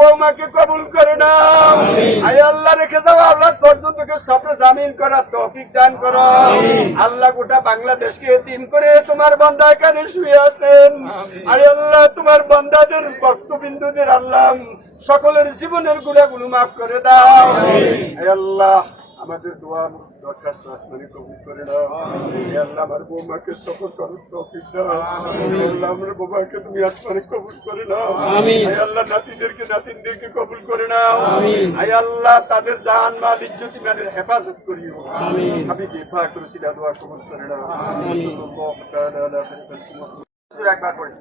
বৌমাকে কবুল করে নাও। আয় আল্লাহ রেখে যাওয়া আওলাদ পর্যন্তকে সবরে জামিন করার তৌফিক দান করো। আল্লাহ গোটা বাংলাদেশকে এতিম করে তোমার বান্দা এখানে শুয়ে আছেন। আয় আল্লাহ তোমার বান্দাদের ভক্তবিন্দুদের আল্লাহ সকলের জীবনের গুণাগুলো মাফ করে দাও। আয় আল্লাহ আমাদের দোয়া দরখাস্ত আসমানে কবুল করে নাও। আল্লাহ আমার বৌমাকে সফল করার তৌফিক দাও। আল্লাহ আমার বৌমাকে তুমি আসমানে কবুল করে নাও। আল্লাহ নাতিদেরকে নাতিনদেরকে কবুল করে নাও। আয় আল্লাহ তাদের জান মাল ইজ্জত ইমানের হেফাজত করিও। আমি বেফা করেছি দোয়া কবুল করে নাও। সাল্লাল্লাহু তাআলা আলা খায়রিল মুরসালিন। একবার পড়ি।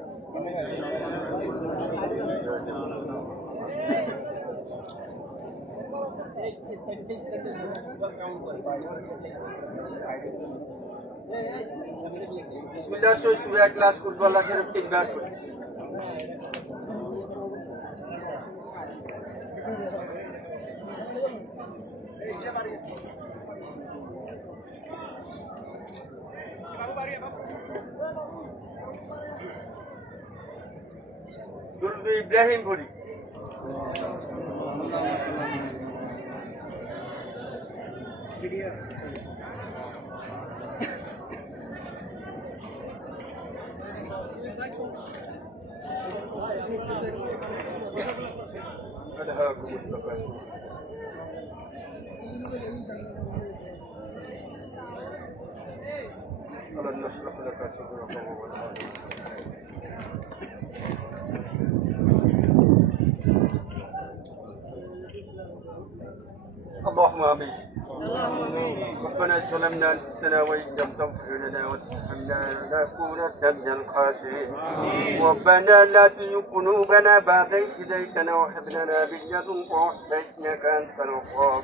বিসমিল্লাহ সূরা ইখলাস কুল আল্লাহ শরীফ তিনবার পড়ি। দুরূদ ইব্রাহিম পড়ি। ألهاكم التكاثر ألم نشرح لك صدرك ووضعنا اللهم آمين. ربنا ظلمنا أنفسنا وإن لم تغفر لنا وترحمنا لنكونن من الخاسرين. ربنا لا تزغ قلوبنا بعد إذ هديتنا وهب لنا من لدنك رحمة إنك أنت الوهاب.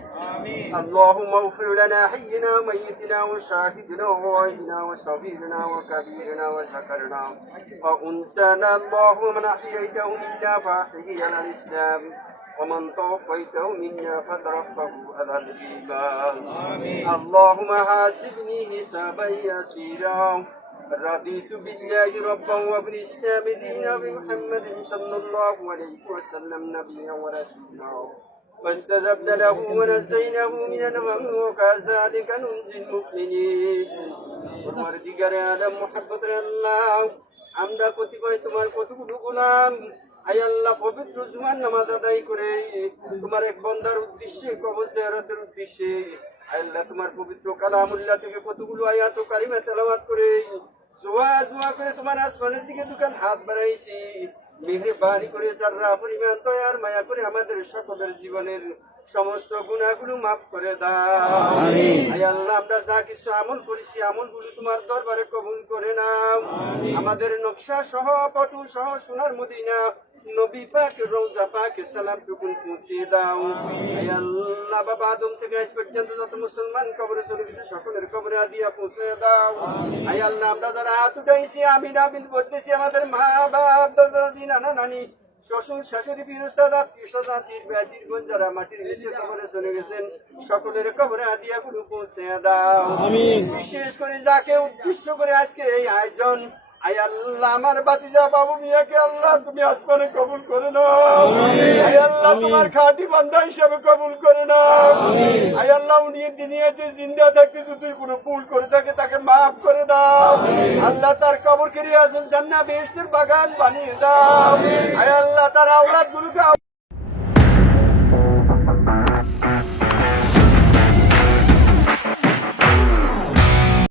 اللهم اغفر لنا حينا وميتنا وشاهدنا وغائبنا وصغيرنا وكبيرنا وذكرنا وأنثانا. اللهم من أحييته منا فأحيه على الإسلام ومن توفيته منا فترفه على الإيمان. اللهم حاسبني حسابا يسيرا. رضيت بالله ربا وبالإسلام دينا وبمحمد صلى الله عليه وسلم نبيا ورسولا واستجبنا له ونجيناه من الغم وكذلك ننجي المؤمنين. পরওয়ারদিগার আলম মুহাব্বতের আল্লাহ আমরা কতিপয় তোমার কতগুলো গোলাম আয় আল্লাহ পবিত্র জুমার নামাজ আদায় করে তোমার এক বান্দার উদ্দেশ্যে কবর জিয়ারতের উদ্দেশ্যে আয় আল্লাহ তোমার পবিত্র কালামুল্লাহ থেকে কতগুলো আয়াত ও কারিমা তেলাওয়াত করে জোয়া করে তোমার আসমানের দিকে দুখান হাত বাড়াইছি। মেহেরবানি করে যারা পরিমাণ দয়ার মায়া করে আমাদের সকলের জীবনের সমস্ত গুনাহগুলো মাফ করে দাও। আয় আল্লাহ আমরা যা কিছু আমল করেছি আমলগুলো তোমার দরবারে কবুল করে নাও। আমাদের নকশা সহ পটু সহ সোনার মদিনা নবী পাকের রওজা পাকে সালাম টুকুন পৌঁছে দাও। আয় আল্লাহ বাবা আদম থেকে আজ পর্যন্ত যত মুসলমান কবরে চলে গেছে সকলের কবরে আদিয়া পৌঁছে দাও। আয় আল্লাহ আমরা যারা হাত উঠাইছি আমিন আমিন বলতেছি আমাদের মা বাপ দাদা দাদি নানা নানি শ্বশুর শাশুড়ি বিরস্তাদ আত্মীয় স্বজন ব্যাধির বোন যারা মাটির নিচে কবরে চলে গেছেন সকলের কবরে আদিয়া গুলো পৌঁছে দাও। বিশেষ করে যাকে উদ্দেশ্য করে আজকে এই আয়োজন আয় আল্লাহ আমার বাতিজা বাবু মিয়াকে আল্লাহ তুমি আসমানে কবুল করে নাও। আয় আল্লাহ তোমার খাঁটি বান্দা হিসেবে কবুল করে নাও। আয় আল্লাহ উনি দুনিয়াতে জিন্দা থাকতে যদি কোনো ভুল করে থাকে তাকে মাফ করে দাও। আল্লাহ তার কবরকে রিয়াজুল জান্নাহ বেহেশতের বাগান বানিয়ে দাও। আয় আল্লাহ তার আওলাদ গুলোকে